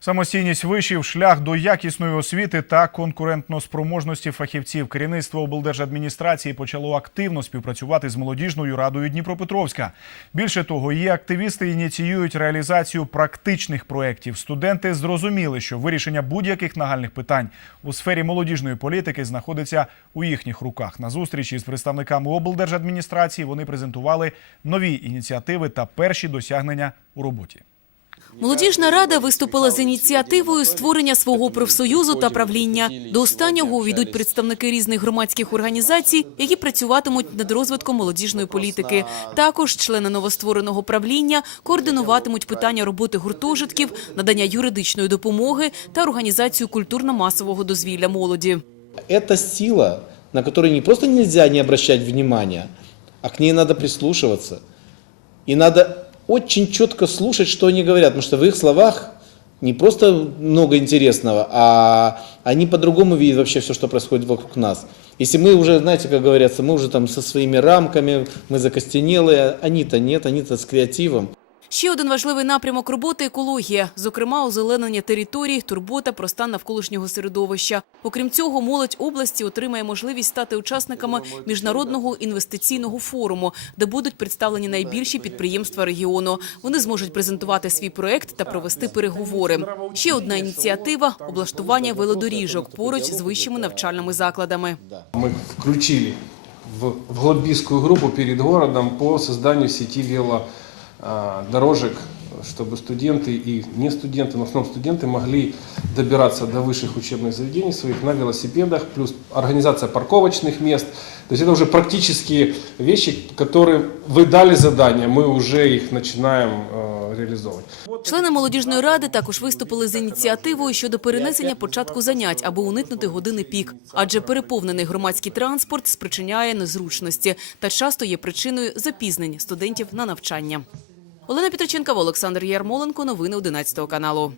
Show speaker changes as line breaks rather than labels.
Самостійність вишів, шлях до якісної освіти та конкурентноспроможності фахівців. Керівництво облдержадміністрації почало активно співпрацювати з молодіжною радою Дніпропетровська. Більше того, її активісти ініціюють реалізацію практичних проєктів. Студенти зрозуміли, що вирішення будь-яких нагальних питань у сфері молодіжної політики знаходиться у їхніх руках. На зустрічі з представниками облдержадміністрації вони презентували нові ініціативи та перші досягнення у роботі.
Молодіжна рада виступила з ініціативою створення свого профсоюзу та правління. До останнього увійдуть представники різних громадських організацій, які працюватимуть над розвитком молодіжної політики. Також члени новоствореного правління координуватимуть питання роботи гуртожитків, надання юридичної допомоги та організацію культурно-масового дозвілля молоді.
Это сила, на которую не просто нельзя не обращать внимания, а к ней надо прислушиваться. И надо очень четко слушать, что они говорят, потому что в их словах не просто много интересного, а они по-другому видят вообще все, что происходит вокруг нас. Если мы уже, знаете, как говорится, мы уже там со своими рамками, мы закостенелые, они-то нет, они-то с креативом.
Ще один важливий напрямок роботи – екологія, зокрема озеленення територій, турбота про стан навколишнього середовища. Окрім цього, молодь області отримає можливість стати учасниками міжнародного інвестиційного форуму, де будуть представлені найбільші підприємства регіону. Вони зможуть презентувати свій проект та провести переговори. Ще одна ініціатива – облаштування велодоріжок поруч з вищими навчальними закладами.
Мы включили в, лоббистскую группу перед городом по созданию сети велодорожек, чтобы студенты и не студенты, но в основном студенты могли добираться до высших учебных заведений своих на велосипедах, плюс организация парковочных мест. То есть это уже практические вещи, которые вы дали задание, мы уже их начинаем э, реализовывать.
Члени молодіжної ради також виступили з ініціативою щодо перенесення початку занять, аби уникнути години пік. Адже переповнений громадський транспорт спричиняє незручності та часто є причиною запізнень студентів на навчання. Олена Петриченкова, Олександр Ярмоленко. Новини 11 каналу.